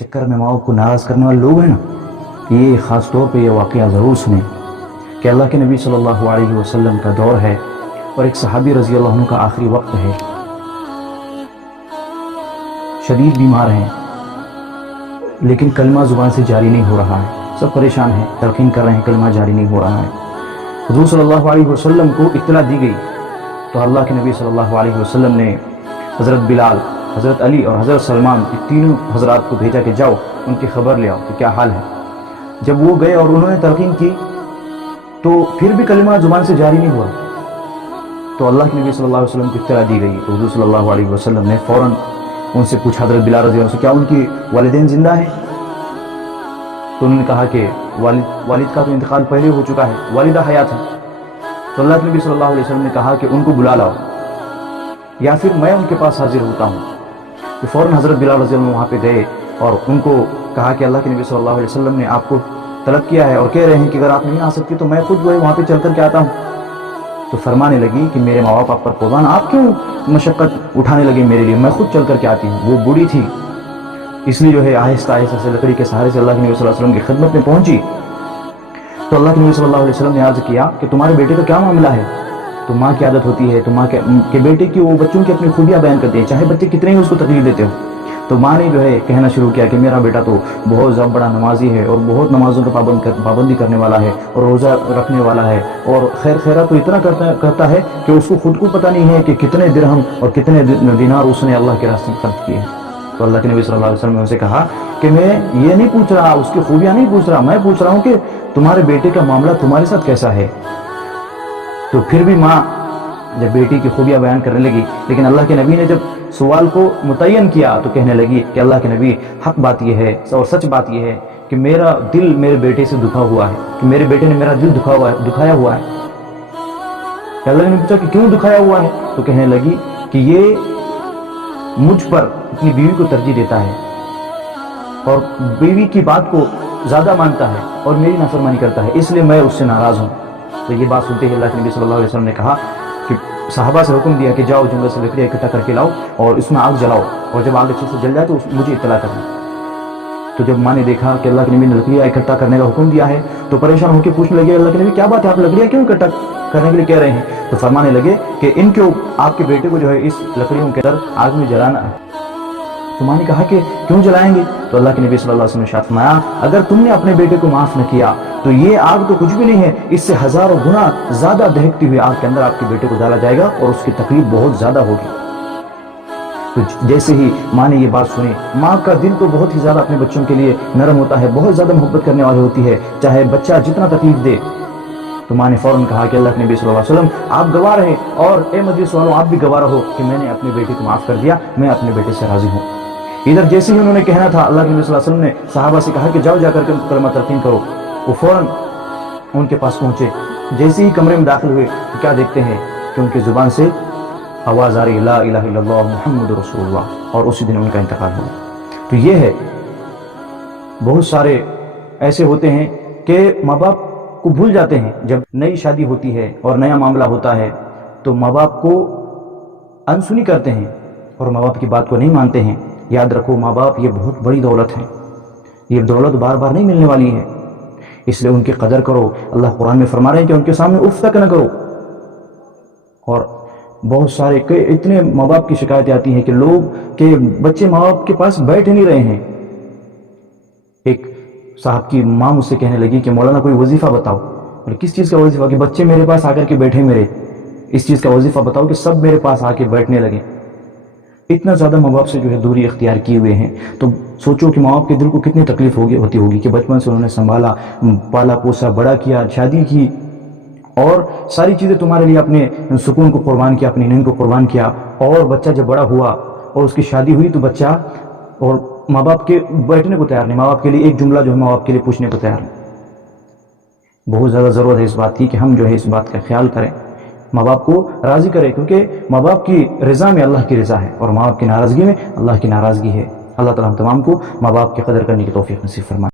چکر میں ماں کو ناراض کرنے والے لوگ ہیں نا، یہ خاص طور پہ یہ واقعہ ضرور سنیں کہ اللہ کے نبی صلی اللہ علیہ وسلم کا دور ہے اور ایک صحابی رضی اللہ عنہ کا آخری وقت ہے، شدید بیمار ہیں لیکن کلمہ زبان سے جاری نہیں ہو رہا ہے، سب پریشان ہیں، تلقین کر رہے ہیں، کلمہ جاری نہیں ہو رہا ہے۔ حضور صلی اللہ علیہ وسلم کو اطلاع دی گئی تو اللہ کے نبی صلی اللہ علیہ وسلم نے حضرت بلال، حضرت علی اور حضرت سلمان یہ تینوں حضرات کو بھیجا کہ جاؤ ان کی خبر لے آؤ کہ کیا حال ہے۔ جب وہ گئے اور انہوں نے تلقین کی تو پھر بھی کلمہ زبان سے جاری نہیں ہوا، تو اللہ کے نبی صلی اللہ علیہ وسلم کو اطلاع دی گئی تو حضور صلی اللہ علیہ وسلم نے فوراً ان سے پوچھا، حضرت بلال رضی اللہ عنہ سے، کیا ان کی والدین زندہ ہیں؟ تو انہوں نے کہا کہ والد کا تو انتقال پہلے ہو چکا ہے، والدہ حیات ہے۔ تو اللہ کے نبی صلی اللہ علیہ وسلم نے کہا کہ ان کو بلا لاؤ یا پھر میں ان کے پاس حاضر ہوتا ہوں۔ تو فوراً حضرت بلال رضی اللہ عنہ وہاں پہ گئے اور ان کو کہا کہ اللہ کے نبی صلی اللہ علیہ وسلم نے آپ کو طلب کیا ہے اور کہہ رہے ہیں کہ اگر آپ نہیں آ سکتے تو میں خود وہاں پہ چل کر کے آتا ہوں۔ تو فرمانے لگی کہ میرے ماں باپ آپ پر قربان، آپ کیوں مشقت اٹھانے لگے میرے لیے، میں خود چل کر کے آتی ہوں۔ وہ بوڑھی تھی اس لیے جو ہے آہستہ آہستہ سے لکڑی کے سہارے سے اللہ کے نبی صلی اللہ علیہ وسلم کی خدمت میں پہنچی۔ تو اللہ کے نبی صلی اللہ علیہ وسلم نے عرض کیا کہ تمہارے بیٹے کا کیا معاملہ ہے؟ تو ماں کی عادت ہوتی ہے تو ماں کے بیٹے کی وہ بچوں کی اپنی خوبیاں بیان کرتے ہیں، چاہے بچے کتنے ہی اس کو تکلیف دیتے ہو۔ تو ماں نے جو ہے کہنا شروع کیا کہ میرا بیٹا تو بہت زیادہ بڑا نمازی ہے اور بہت نمازوں کا پابندی کرنے والا ہے اور روزہ رکھنے والا ہے اور خیر خیرات تو اتنا کرتا ہے کہ اس کو خود کو پتہ نہیں ہے کہ کتنے درہم اور کتنے دینار اس نے اللہ کے راستے میں خرچ کیے ہیں۔ تو اللہ کے نبی صلی اللہ علیہ وسلم نے اسے کہا کہ میں یہ نہیں پوچھ رہا، اس کی خوبیاں نہیں پوچھ رہا، میں پوچھ رہا ہوں کہ تمہارے بیٹے کا معاملہ تمہارے ساتھ کیسا ہے۔ تو پھر بھی ماں جب بیٹی کی خوبیاں بیان کرنے لگی، لیکن اللہ کے نبی نے جب سوال کو متعین کیا تو کہنے لگی کہ اللہ کے نبی حق بات یہ ہے اور سچ بات یہ ہے کہ میرا دل میرے بیٹے سے دکھا ہوا ہے، کہ میرے بیٹے نے میرا دل دکھایا ہوا ہے۔ کہ اللہ نے پوچھا کہ کیوں دکھایا ہوا ہے؟ تو کہنے لگی کہ یہ مجھ پر اپنی بیوی کو ترجیح دیتا ہے اور بیوی کی بات کو زیادہ مانتا ہے اور میری نافرمانی کرتا ہے، اس لیے میں اس سے ناراض ہوں۔ تو یہ بات سنتے ہی اللہ کے نبی صلی اللہ علیہ وسلم نے کہا کہ صحابہ سے حکم دیا کہ جاؤ جنگل سے لکڑیاں اکٹھا کر کے لاؤ اور اس میں آگ جلاؤ، اور جب آگ اچھے سے جل جائے تو مجھے اطلاع کرنا۔ تو جب ماں نے دیکھا کہ اللہ کے نبی نے لکڑیاں اکٹھا کرنے کا حکم دیا ہے تو پریشان ہو کے پوچھنے لگے، اللہ کے نبی کیا بات ہے، آپ لکڑیاں کیوں اکٹھا کرنے کے لیے کہہ رہے ہیں؟ تو فرمانے لگے کہ ان کو آپ کے بیٹے کو جو ہے اس لکڑیوں کے اندر آگ میں جلانا ہے۔ تو ماں نے کہا کہ کیوں جلائیں گے؟ تو اللہ کے نبی صلی اللہ علیہ وسلم نے ارشاد فرمایا، اگر تم نے اپنے بیٹے کو معاف نہ کیا تو یہ آگ تو کچھ بھی نہیں ہے، اس سے ہزاروں گنا زیادہ دہکتی ہوئی آگ کے اندر آپ کے بیٹے کو ڈالا جائے گا اور اس کی تکلیف بہت زیادہ ہوگی۔ تو جیسے ہی ماں نے یہ بات سنی، ماں کا دل تو بہت ہی زیادہ اپنے بچوں کے لیے نرم ہوتا ہے، بہت زیادہ محبت کرنے والی ہوتی ہے، چاہے بچہ جتنا تکلیف دے۔ تو ماں نے فوراً کہا کہ اللہ کے نبی صلی اللہ علیہ وسلم آپ گواہ رہے اور اے مجلس والوں آپ بھی گواہ رہو کہ میں نے اپنے بیٹے کو معاف کر دیا، میں اپنے بیٹے سے راضی ہوں۔ ادھر جیسے ہی انہوں نے کہنا تھا، اللہ کے نبی صلی اللہ علیہ وسلم نے صحابہ سے کہا کہ جاؤ جا کر کے کلمہ تلقین کرو۔ وہ فوراً ان کے پاس پہنچے، جیسے ہی کمرے میں داخل ہوئے تو کیا دیکھتے ہیں کہ ان کی زبان سے آواز آ رہی لا الہ الا اللہ محمد رسول اللہ، اور اسی دن ان کا انتقال ہوا۔ تو یہ ہے، بہت سارے ایسے ہوتے ہیں کہ ماں باپ کو بھول جاتے ہیں، جب نئی شادی ہوتی ہے اور نیا معاملہ ہوتا ہے تو ماں باپ کو انسنی کرتے ہیں اور ماں باپ کی بات کو نہیں مانتے ہیں۔ یاد رکھو ماں باپ یہ بہت بڑی دولت ہے، یہ دولت بار بار نہیں ملنے والی ہے، اس لیے ان کی قدر کرو۔ اللہ قرآن میں فرما رہے ہیں کہ ان کے سامنے اف تک نہ کرو۔ اور بہت سارے اتنے ماں باپ کی شکایتیں آتی ہیں کہ کہ بچے ماں باپ کے پاس بیٹھ نہیں رہے ہیں۔ ایک صاحب کی ماں مجھ سے کہنے لگی کہ مولانا کوئی وظیفہ بتاؤ۔ اور کس چیز کا وظیفہ؟ کہ بچے میرے پاس آ کر کے بیٹھے، میرے اس چیز کا وظیفہ بتاؤ کہ سب میرے پاس آ کے بیٹھنے لگے۔ اتنا زیادہ ماں باپ سے جو ہے دوری اختیار کیے ہوئے ہیں، تو سوچو کہ ماں باپ کے دل کو کتنی تکلیف ہوتی ہوگی کہ بچپن سے انہوں نے سنبھالا، پالا پوسا، بڑا کیا، شادی کی اور ساری چیزیں تمہارے لیے، اپنے سکون کو قربان کیا، اپنی نیند کو قربان کیا، اور بچہ جب بڑا ہوا اور اس کی شادی ہوئی تو بچہ اور ماں باپ کے بیٹھنے کو تیار نہیں، ماں باپ کے لیے ایک جملہ جو ہے ماں باپ کے لیے پوچھنے کو تیار نہیں۔ بہت زیادہ ضرورت ہے اس بات کی کہ ہم جو ہے اس بات کا خیال کریں، ماں باپ کو راضی کریں، کیونکہ ماں باپ کی رضا میں اللہ کی رضا ہے اور ماں باپ کی ناراضگی میں اللہ کی ناراضگی ہے۔ اللہ تعالیٰ ہم تمام کو ماں باپ کی قدر کرنے کی توفیق نصیب فرمائے۔